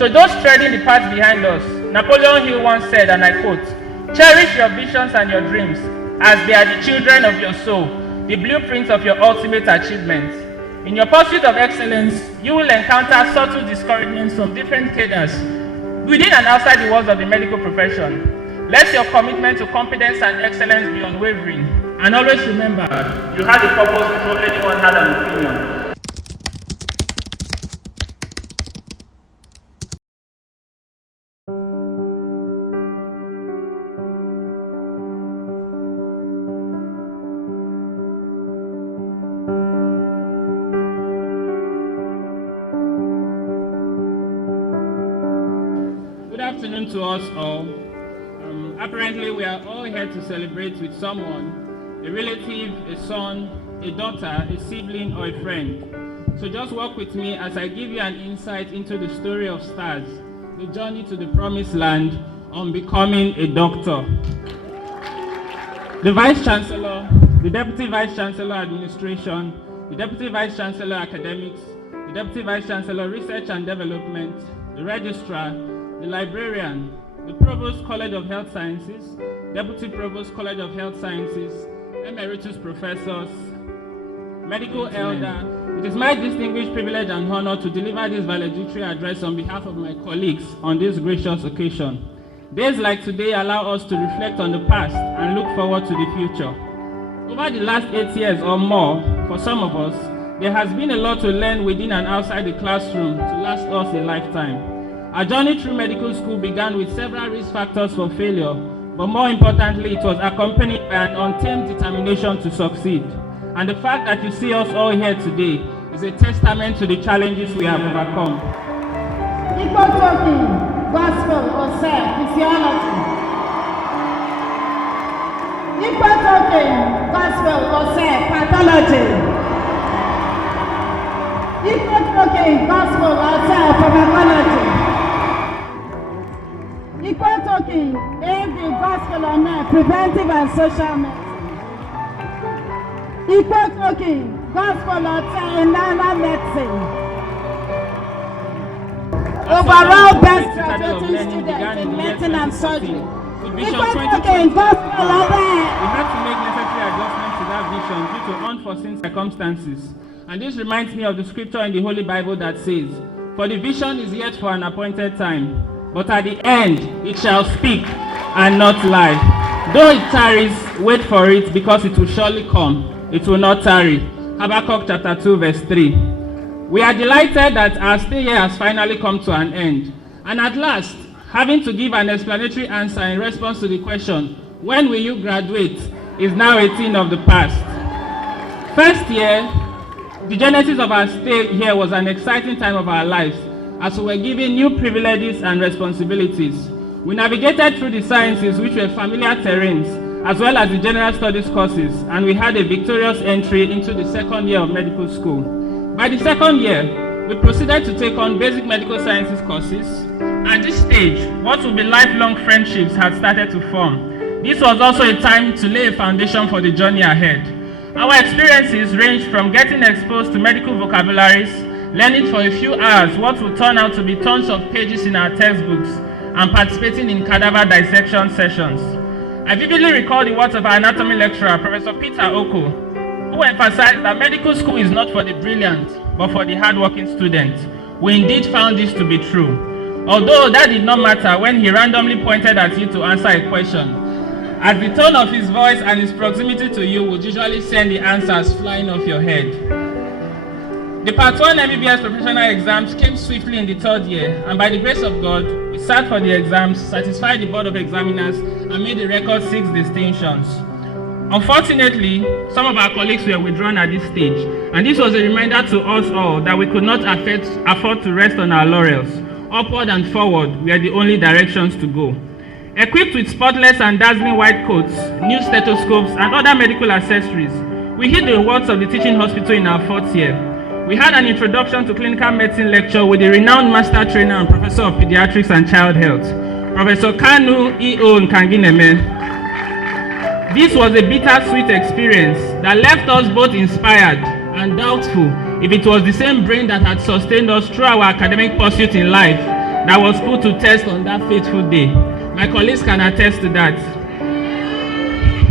To those treading the path behind us, Napoleon Hill once said, and I quote, "Cherish your visions and your dreams, as they are the children of your soul, the blueprints of your ultimate achievements. In your pursuit of excellence, you will encounter subtle discouragements from different cadres within and outside the walls of the medical profession. Let your commitment to competence and excellence be unwavering, and always remember, you had a purpose before anyone had an opinion." Good afternoon to us all. Apparently, we are all here to celebrate with someone, a relative, a son, a daughter, a sibling, or a friend. So just walk with me as I give you an insight into the story of stars, the journey to the promised land on becoming a doctor. The Vice Chancellor, the Deputy Vice Chancellor Administration, the Deputy Vice Chancellor Academics, the Deputy Vice Chancellor Research and Development, the Registrar, the Librarian, the Provost College of Health Sciences, Deputy Provost College of Health Sciences, Emeritus Professors, Medical Elder. It is my distinguished privilege and honor to deliver this valedictory address on behalf of my colleagues on this gracious occasion. Days like today allow us to reflect on the past and look forward to the future. Over the last 8 years or more, for some of us, there has been a lot to learn within and outside the classroom to last us a lifetime. Our journey through medical school began with several risk factors for failure, but more importantly, it was accompanied by an untamed determination to succeed. And the fact that you see us all here today is a testament to the challenges we have overcome. Ikpotokin, gospel or physiology. Ikpotokin, gospel or pathology. Ikpotokin, gospel or pharmacology. Ikpotokin, AV, gospel on preventive and social medicine. Ikpotokin, gospel on internal medicine. Overall best graduating students in medicine and surgery. Ikpotokin, gospel on that. We had to make necessary adjustments to that vision due to unforeseen circumstances. And this reminds me of the scripture in the Holy Bible that says, "For the vision is yet for an appointed time, but at the end it shall speak and not lie. Though it tarries, wait for it, because it will surely come. It will not tarry." Habakkuk chapter 2 verse 3. We are delighted that our stay here has finally come to an end. And at last, having to give an explanatory answer in response to the question, "When will you graduate?" is now a thing of the past. First year, the genesis of our stay here was an exciting time of our lives, as we were given new privileges and responsibilities. We navigated through the sciences, which were familiar terrains, as well as the general studies courses, and we had a victorious entry into the second year of medical school. By the second year, we proceeded to take on basic medical sciences courses. At this stage, what will be lifelong friendships had started to form. This was also a time to lay a foundation for the journey ahead. Our experiences ranged from getting exposed to medical vocabularies, learning for a few hours what would turn out to be tons of pages in our textbooks, and participating in cadaver dissection sessions. I vividly recall the words of our anatomy lecturer, Professor Peter Oko, who emphasized that medical school is not for the brilliant, but for the hardworking students. We indeed found this to be true. Although that did not matter when he randomly pointed at you to answer a question, as the tone of his voice and his proximity to you would usually send the answers flying off your head. The Part 1 MBBS professional exams came swiftly in the third year, and by the grace of God, we sat for the exams, satisfied the Board of Examiners, and made a record 6 distinctions. Unfortunately, some of our colleagues were withdrawn at this stage, and this was a reminder to us all that we could not afford to rest on our laurels. Upward and forward were the only directions to go. Equipped with spotless and dazzling white coats, new stethoscopes, and other medical accessories, we hit the wards of the teaching hospital in our 4th year. We had an introduction to clinical medicine lecture with the renowned master trainer and professor of pediatrics and child health, Professor Kanu E.O. Nkangineme. This was a bittersweet experience that left us both inspired and doubtful if it was the same brain that had sustained us through our academic pursuit in life that was put to test on that fateful day. My colleagues can attest to that.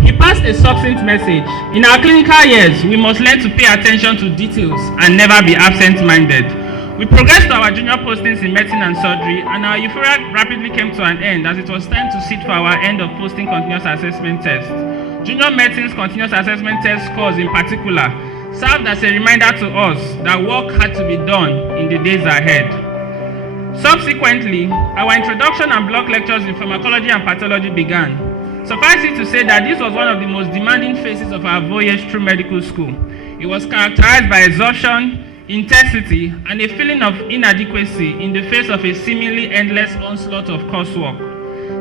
He passed a succinct message. In our clinical years, we must learn to pay attention to details and never be absent-minded. We progressed to our junior postings in medicine and surgery, and our euphoria rapidly came to an end as it was time to sit for our end of posting continuous assessment test. Junior medicine's continuous assessment test scores in particular served as a reminder to us that work had to be done in the days ahead. Subsequently, our introduction and block lectures in pharmacology and pathology began. Suffice it to say that this was one of the most demanding phases of our voyage through medical school. It was characterized by exhaustion, intensity, and a feeling of inadequacy in the face of a seemingly endless onslaught of coursework.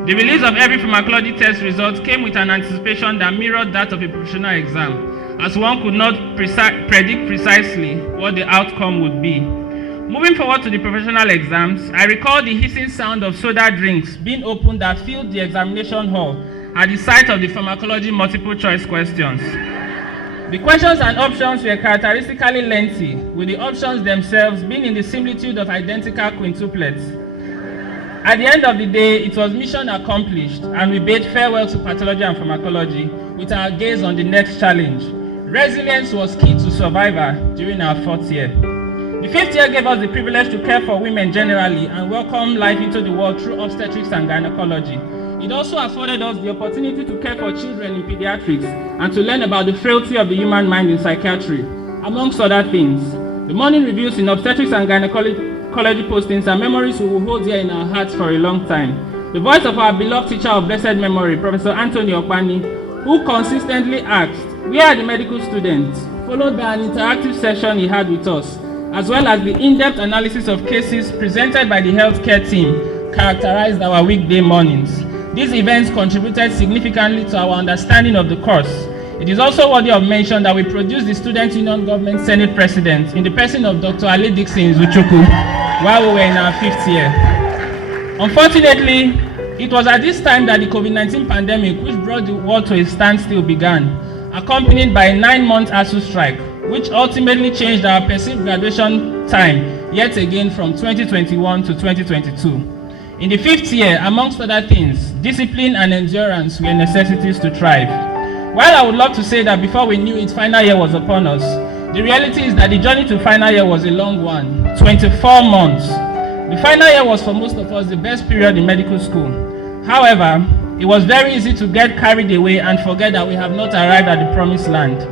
The release of every pharmacology test result came with an anticipation that mirrored that of a professional exam, as one could not predict precisely what the outcome would be. Moving forward to the professional exams, I recall the hissing sound of soda drinks being opened that filled the examination hall at the sight of the pharmacology multiple choice questions. The questions and options were characteristically lengthy, with the options themselves being in the similitude of identical quintuplets. At the end of the day, it was mission accomplished, and we bade farewell to pathology and pharmacology with our gaze on the next challenge. Resilience was key to survival during our 4th year. The 5th year gave us the privilege to care for women generally and welcome life into the world through obstetrics and gynecology. It also afforded us the opportunity to care for children in pediatrics and to learn about the frailty of the human mind in psychiatry, amongst other things. The morning reviews in obstetrics and gynecology postings are memories we will hold here in our hearts for a long time. The voice of our beloved teacher of blessed memory, Professor Anthony Okpani, who consistently asked, "Where are the medical students?" followed by an interactive session he had with us, as well as the in-depth analysis of cases presented by the healthcare team, characterized our weekday mornings. These events contributed significantly to our understanding of the course. It is also worthy of mention that we produced the Student Union Government Senate President in the person of Dr. Ali Dixon Zuchukwu while we were in our 5th year. Unfortunately, it was at this time that the COVID-19 pandemic, which brought the world to a standstill, began, accompanied by a 9-month ASU strike, which ultimately changed our perceived graduation time yet again from 2021 to 2022. In the 5th year, amongst other things, discipline and endurance were necessities to thrive. While I would love to say that before we knew it, final year was upon us, the reality is that the journey to final year was a long one, 24 months. The final year was for most of us the best period in medical school. However, it was very easy to get carried away and forget that we have not arrived at the promised land.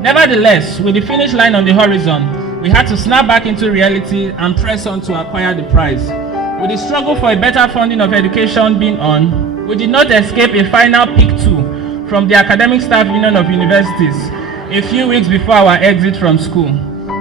Nevertheless, with the finish line on the horizon, we had to snap back into reality and press on to acquire the prize. With the struggle for a better funding of education being on, we did not escape a final peak too from the Academic Staff Union of Universities a few weeks before our exit from school.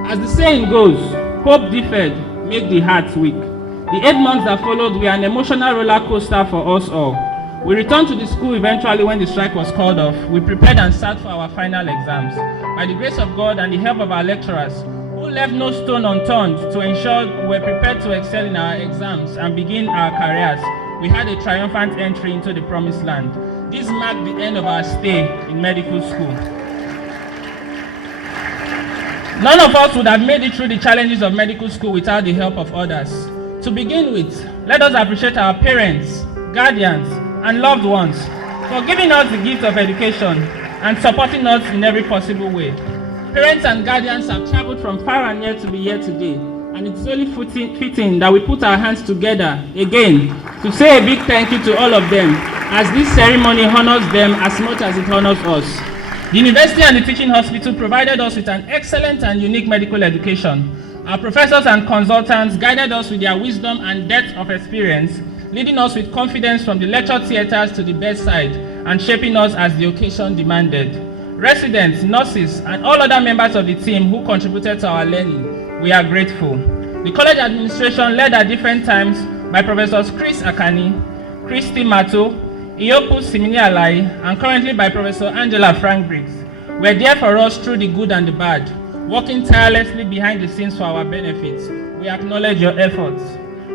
As the saying goes, hope deferred make the heart weak. The 8 months that followed were an emotional roller coaster for us all. We returned to the school eventually when the strike was called off. We prepared and sat for our final exams. By the grace of God and the help of our lecturers, who left no stone unturned to ensure we were prepared to excel in our exams and begin our careers, we had a triumphant entry into the promised land. This marked the end of our stay in medical school. None of us would have made it through the challenges of medical school without the help of others. To begin with, let us appreciate our parents, guardians, and loved ones for giving us the gift of education and supporting us in every possible way. Parents and guardians have traveled from far and near to be here today, and it's only fitting that we put our hands together again to say a big thank you to all of them, as this ceremony honors them as much as it honors us. The university and the teaching hospital provided us with an excellent and unique medical education. Our professors and consultants guided us with their wisdom and depth of experience, leading us with confidence from the lecture theaters to the bedside and shaping us as the occasion demanded. Residents, nurses, and all other members of the team who contributed to our learning, we are grateful. The college administration, led at different times by Professors Chris Akani, Christy Mato, Iyopu Simini Alai, and currently by Professor Angela Frank Briggs, were there for us through the good and the bad, working tirelessly behind the scenes for our benefits. We acknowledge your efforts.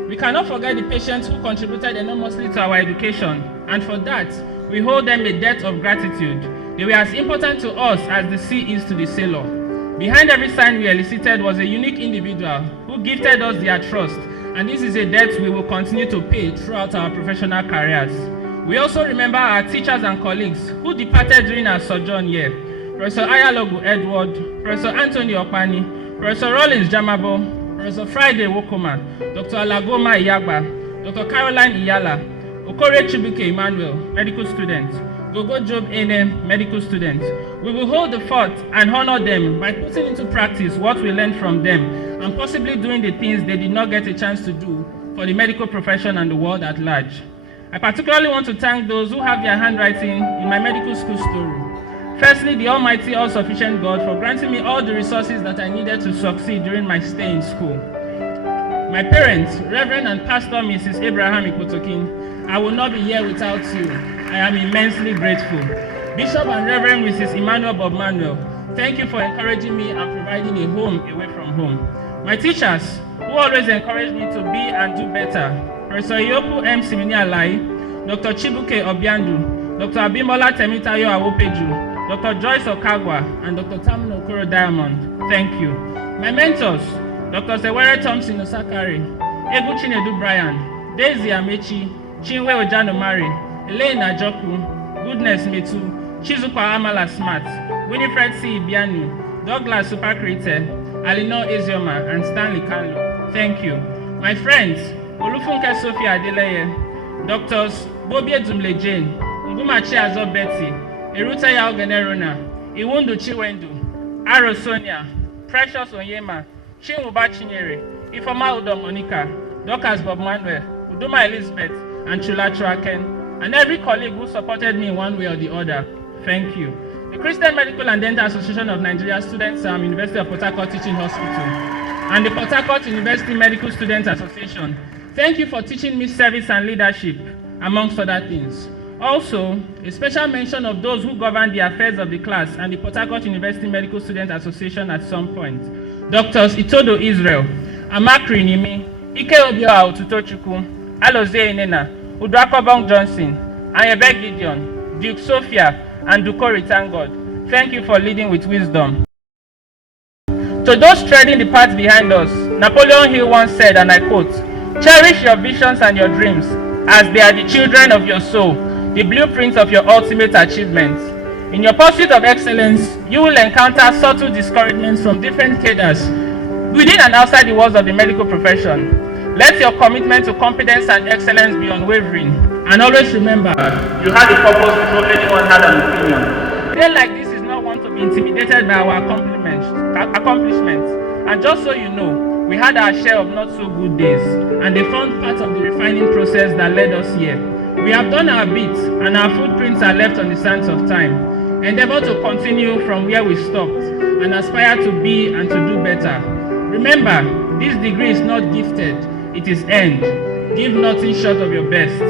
We cannot forget the patients who contributed enormously to our education, and for that, we hold them a debt of gratitude. They were as important to us as the sea is to the sailor. Behind every sign we elicited was a unique individual who gifted us their trust and this is a debt we will continue to pay throughout our professional careers. We also remember our teachers and colleagues who departed during our sojourn here. Professor Ayalogu Edward, Professor Anthony Okpani, Professor Rollins Jamabo, Professor Friday Wokoma, Dr. Alagoma Iyagba, Dr. Caroline Iyala, Okore Chibuke Emmanuel, medical student, Gogo Job Ene, medical student. We will hold the fort and honor them by putting into practice what we learned from them and possibly doing the things they did not get a chance to do for the medical profession and the world at large. I particularly want to thank those who have their handwriting in my medical school story. Firstly, the Almighty, all-sufficient God for granting me all the resources that I needed to succeed during my stay in school. My parents, Reverend and Pastor Mrs. Abraham Ikpotokin, I will not be here without you. I am immensely grateful. Bishop and Reverend Mrs. Emmanuel Bob Manuel, thank you for encouraging me and providing a home away from home. My teachers, who always encouraged me to be and do better, Professor Yopu M. Simini Alai, Dr. Chibuke Obiandu, Dr. Abimola Temitayo Awopeju, Dr. Joyce Okagwa, and Dr. Tamino Okoro Diamond, thank you. My mentors, Dr. Sewere Thompson Osakari, Egu Chinedu Brian, Daisy Amechi, Chinwe Ojanomari, Elaine Ajoku, Goodness Metu, Chizukwa Amala Smart, Winifred C. Ibianu, Douglas Superkrite, Alinor Ezioma, and Stanley Kanlo, thank you. My friends, Olufunke Sophia Adeleye, Doctors Bobie Dumle Jane, Ngumachi Azo Betty, Eruta Yao Generona, Iwundu Chiwendu, Aro Sonia, Precious Onyema, Chinwuba Chinyere, Ifoma Udo Monica, Dorcas Bob Manuel, Uduma Elizabeth, and Chula Chuaken, and every colleague who supported me in one way or the other, thank you. The Christian Medical and Dental Association of Nigeria Students, University of Port Harcourt Teaching Hospital, and the Port Harcourt University Medical Students Association, thank you for teaching me service and leadership, amongst other things. Also, a special mention of those who govern the affairs of the class and the Port Harcourt University Medical Student Association at some point. Doctors Itodo Israel, Amakri Nimi, Ike Obioa Otutochukwu, Alozie Inena, Uduakobong Johnson, Ayebe Gideon, Duke Sophia, and Dukori Tangod. Thank you for leading with wisdom. To those treading the path behind us, Napoleon Hill once said, and I quote, "Cherish your visions and your dreams, as they are the children of your soul, the blueprints of your ultimate achievements. In your pursuit of excellence, you will encounter subtle discouragements from different cadres within and outside the walls of the medical profession. Let your commitment to competence and excellence be unwavering, and always remember, you had a purpose before anyone had an opinion." A day like this is not one to be intimidated by our accomplishments. And just so you know, we had our share of not so good days, and they formed part of the refining process that led us here. We have done our bit, and our footprints are left on the sands of time. Endeavor to continue from where we stopped, and aspire to be and to do better. Remember, this degree is not gifted, it is earned. Give nothing short of your best.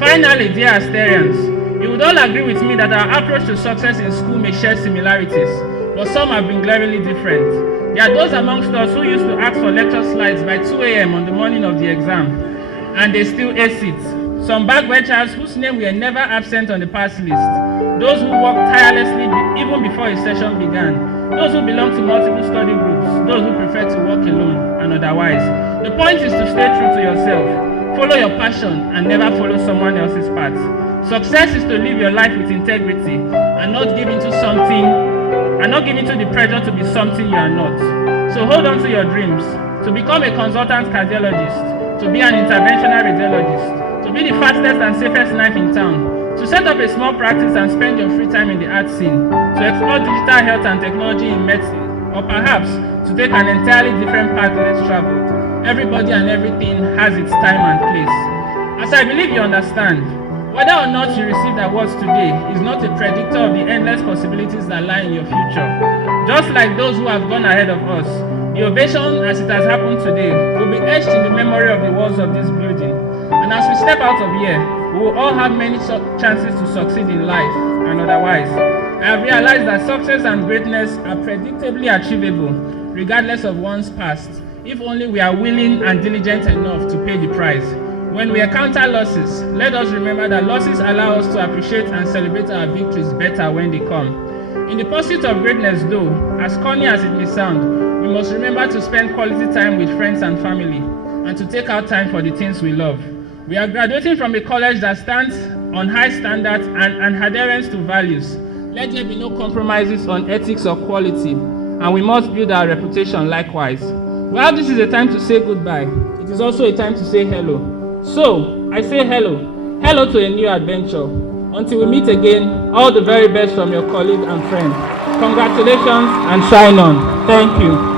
Finally, dear Asterians, you would all agree with me that our approach to success in school may share similarities, but some have been glaringly different. There are those amongst us who used to ask for lecture slides by 2 a.m. on the morning of the exam, and they still ace it. Some backbenchers whose name were never absent on the pass list. Those who worked tirelessly even before a session began. Those who belong to multiple study groups. Those who prefer to work alone and otherwise. The point is to stay true to yourself. Follow your passion and never follow someone else's path. Success is to live your life with integrity and not give into the pressure to be something you are not. So hold on to your dreams, to become a consultant cardiologist, to be an interventional radiologist, to be the fastest and safest knife in town, to set up a small practice and spend your free time in the art scene, to explore digital health and technology in medicine, or perhaps to take an entirely different path less traveled. Everybody and everything has its time and place. As I believe you understand, whether or not you received awards today is not a predictor of the endless possibilities that lie in your future. Just like those who have gone ahead of us, the ovation as it has happened today will be etched in the memory of the walls of this building. And as we step out of here, we will all have many chances to succeed in life and otherwise. I have realized that success and greatness are predictably achievable, regardless of one's past, if only we are willing and diligent enough to pay the price. When we encounter losses, let us remember that losses allow us to appreciate and celebrate our victories better when they come. In the pursuit of greatness though, as corny as it may sound, we must remember to spend quality time with friends and family. and to take out time for the things we love. We are graduating from a college that stands on high standards and adherence to values. Let there be no compromises on ethics or quality, and we must build our reputation likewise. While this is a time to say goodbye, it is also a time to say hello. So, I say hello. Hello to a new adventure. Until we meet again, all the very best from your colleague and friend. Congratulations and shine on. Thank you.